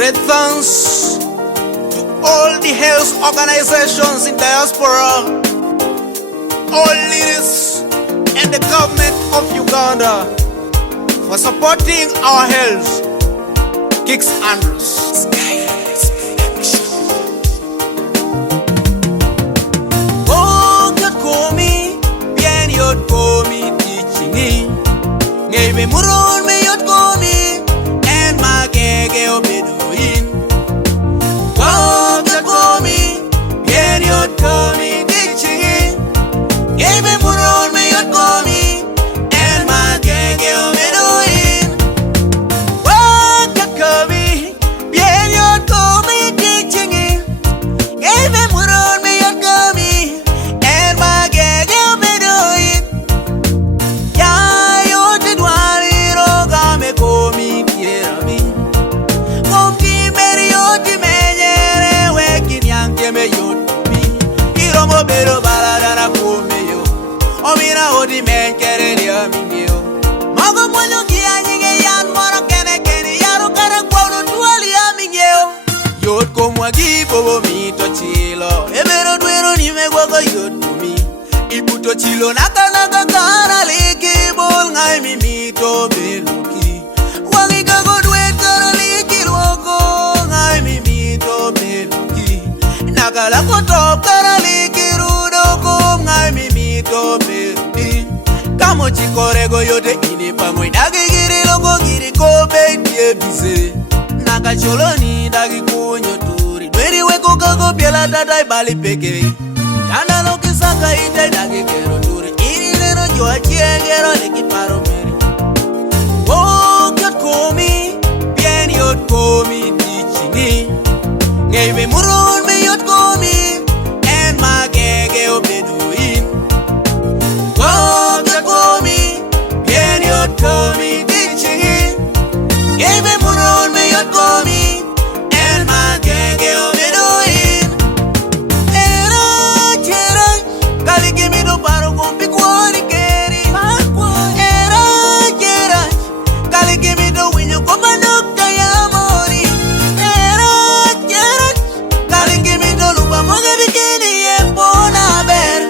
Great thanks to all the health organizations in diaspora, all leaders and the government of Uganda for supporting our health. Kicks Andrews. Gwok Yot Komi, Bien Yot Komi teaching. Ngebe muron me Yot Komi, and magege obeduin. Gwok Yot Komi, Bien Yot Komi teaching. Ngebe muron me Yot Komi, and magege obeduin. Gwok Yot Komi, Bien Yot Komi teaching. Ngebe muron me Yot Komi, and magege obeduin. Ya yoti dwari roga me komi kierami. Wonki meri yoti menyere weki nyanke me yoti. Iromo bero baladana kome yo. Omina odi menkere liya mingyo. Mago mwanyo kia nyinge yan moro kene kene yaro kare kwauno tuwali ya mingyo. Yot komwa gibobo mito chilo. Ebero dwero ni me Gwok Yot Komi. Ibuto chilo naka kara liki bol ngai mi mito beluki. Wangi kago duet kara liki lwoko ngai mi mito beluki. Naka lako top kara liki rudoko ngai mi mito beluki. Kamo chikorego yote inipangwe dagi giri loko giri kobe die bize. Naka cholo ni dagi kunyo turi. Dweri weko kago piela tatai bali peke. Tanda lo kisaka ite dagi kero turi. Iri neno joa chiengero leki paro meri. Gwok Yot Komi, Bien Yot Komi teaching. Ngebe muron me Yot Komi, and magege obeduin. Gwok Yot Komi, Bien Yot Komi teaching. Ngebe muron me Yot Komi, and magege obeduin. Era chera, kali kimi do paro kompi kwari keri. Era chera, kali kimi do winyo komano kaya mori. Era chera, kali kimi do lupa moga bikini e bona ber.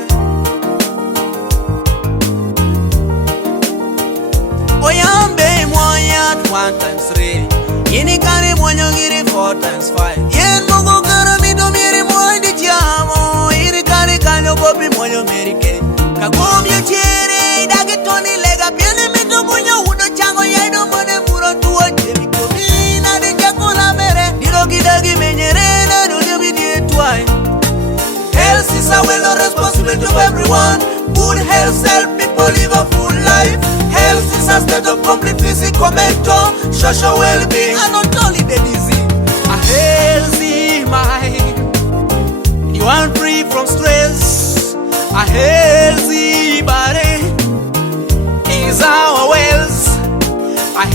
Oyambe moyat 1 times 3. Yini kani monyo giri 4 times 5. Yen mogo kara mi do miri moy di chiamo. Iri kani kanyo kopi monyo merike. Kagom yo chere dagi toni lega piene mi do monyo udo chango yaido mone muro tuo jemi komi na de jako la mere. Diro gidagi menyere na do mi die twine. Health is a well responsibility of everyone. Good health help people live a full life. Health is a state of complete physical, mental, social well-being, and not only the disease. A healthy mind, you are free from stress. A healthy body is our wealth. A